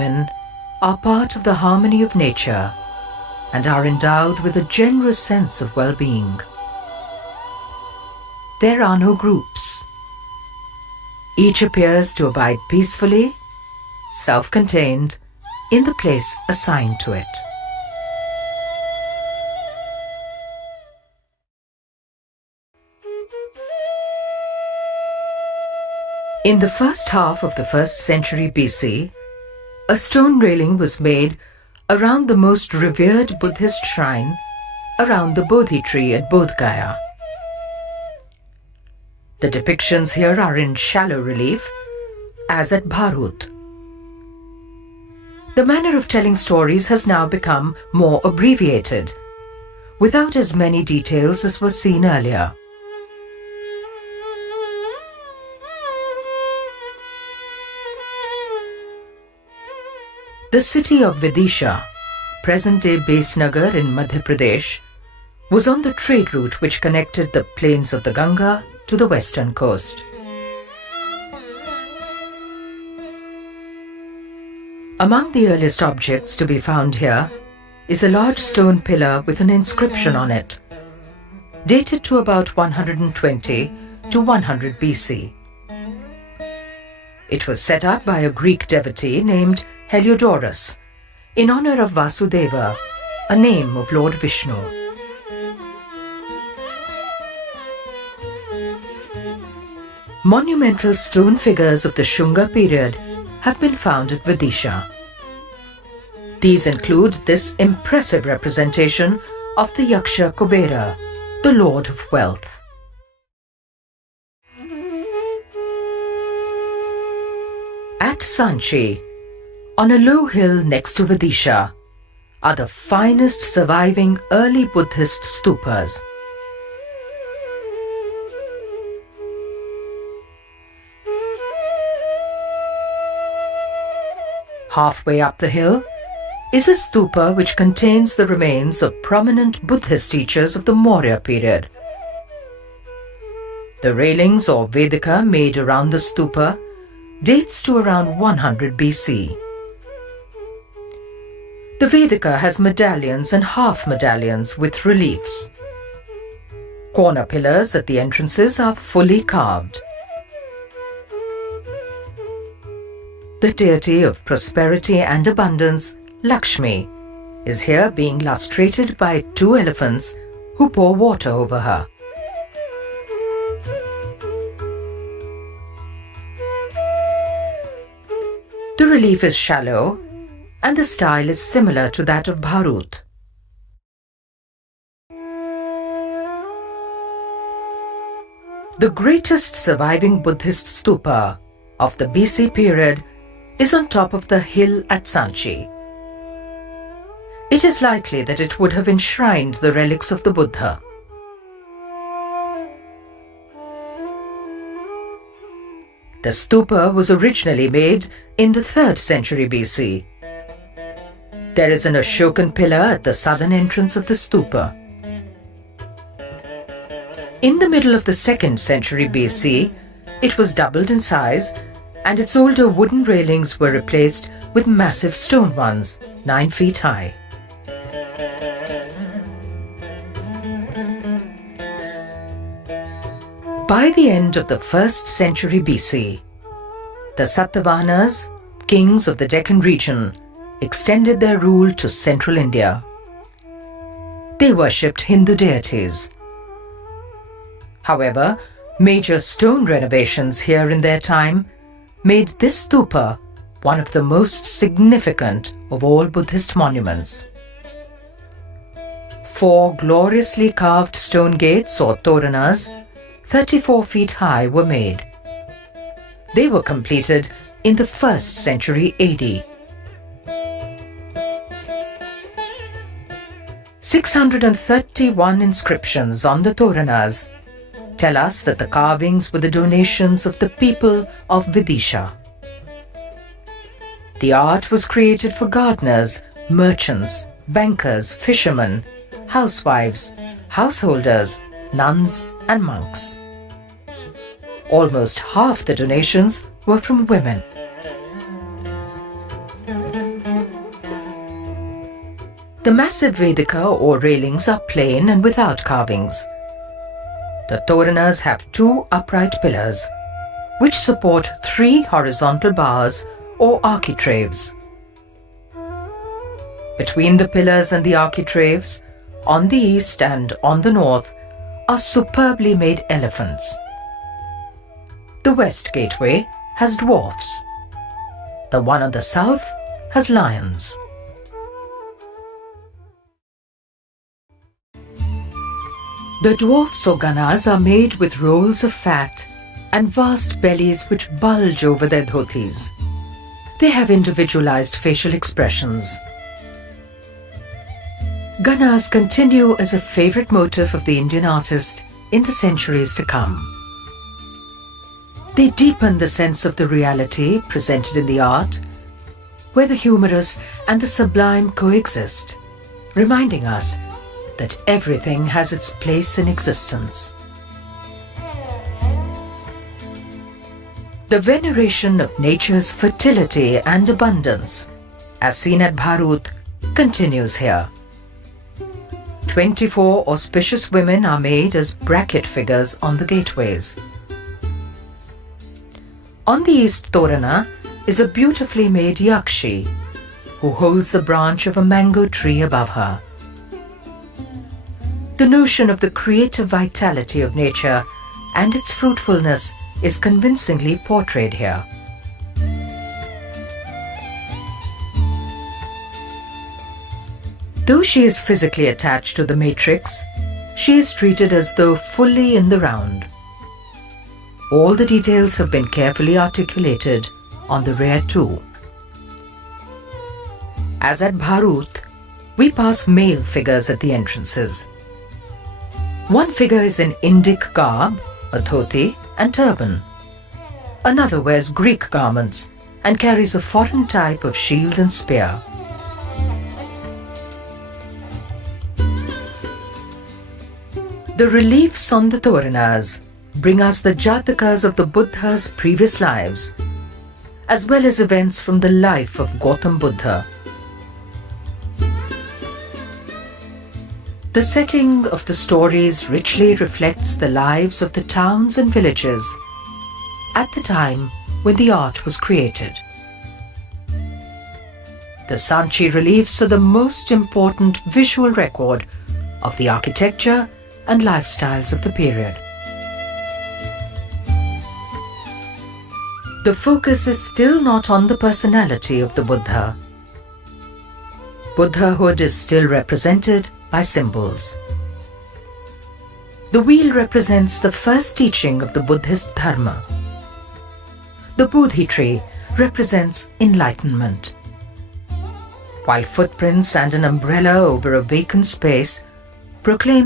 women are part of the harmony of nature and are endowed with a generous sense of well-being. There are no groups. Each appears to abide peacefully, self-contained, in the place assigned to it. In the first half of the 1st century BC, a stone railing was made around the most revered Buddhist shrine around the Bodhi tree at Bodh Gaya. The depictions here are in shallow relief, as at Bharut. The manner of telling stories has now become more abbreviated, without as many details as was seen earlier. The city of Vidisha, present-day Besnagar in Madhya Pradesh, was on the trade route which connected the plains of the Ganga to the western coast. Among the earliest objects to be found here is a large stone pillar with an inscription on it, dated to about 120 to 100 BC. It was set up by a Greek devotee named Heliodorus, in honor of Vasudeva, a name of Lord Vishnu. Monumental stone figures of the Shunga period have been found at Vidisha. These include this impressive representation of the Yaksha Kubera, the Lord of Wealth. At Sanchi, on a low hill next to Vidisha, are the finest surviving early Buddhist stupas. Halfway up the hill is a stupa which contains the remains of prominent Buddhist teachers of the Maurya period. The railings or Vedika made around the stupa dates to around 100 BC. The Vedika has medallions and half medallions with reliefs. Corner pillars at the entrances are fully carved. The deity of prosperity and abundance, Lakshmi, is here being lustrated by 2 elephants who pour water over her. The relief is shallow and the style is similar to that of Bharut. The greatest surviving Buddhist stupa of the BC period is on top of the hill at Sanchi. It is likely that it would have enshrined the relics of the Buddha. The stupa was originally made in the 3rd century BC. There is an Ashokan pillar at the southern entrance of the stupa. In the middle of the 2nd century BC, it was doubled in size and its older wooden railings were replaced with massive stone ones, 9 feet high. By the end of the 1st century BC, the Satavahanas, kings of the Deccan region, extended their rule to central India. They worshipped Hindu deities. However, major stone renovations here in their time made this stupa one of the most significant of all Buddhist monuments. 4 gloriously carved stone gates or toranas, 34 feet high, were made. They were completed in the 1st century AD. 631 inscriptions on the toranas tell us that the carvings were the donations of the people of Vidisha. The art was created for gardeners, merchants, bankers, fishermen, housewives, householders, nuns and monks. Almost half the donations were from women. The massive Vedika or railings are plain and without carvings. The Toranas have 2 upright pillars, which support 3 horizontal bars or architraves. Between the pillars and the architraves, on the east and on the north, are superbly made elephants. The west gateway has dwarfs. The one on the south has lions. The dwarfs or ganas are made with rolls of fat and vast bellies which bulge over their dhotis. They have individualized facial expressions. Ganas continue as a favorite motif of the Indian artist in the centuries to come. They deepen the sense of the reality presented in the art, where the humorous and the sublime coexist, reminding us that everything has its place in existence. The veneration of nature's fertility and abundance, as seen at Bharut, continues here. 24 auspicious women are made as bracket figures on the gateways. On the east Torana is a beautifully made Yakshi, who holds the branch of a mango tree above her. The notion of the creative vitality of nature and its fruitfulness is convincingly portrayed here. Though she is physically attached to the matrix, she is treated as though fully in the round. All the details have been carefully articulated on the rear too. As at Bharut, we pass male figures at the entrances. One figure is in Indic garb, a dhoti and turban. Another wears Greek garments and carries a foreign type of shield and spear. The reliefs on the Toranas bring us the Jatakas of the Buddha's previous lives, as well as events from the life of Gautam Buddha. The setting of the stories richly reflects the lives of the towns and villages at the time when the art was created. The Sanchi reliefs are the most important visual record of the architecture and lifestyles of the period. The focus is still not on the personality of the Buddha. Buddhahood is still represented by symbols. The wheel represents the first teaching of the Buddhist Dharma. The Bodhi tree represents enlightenment, while footprints and an umbrella over a vacant space proclaim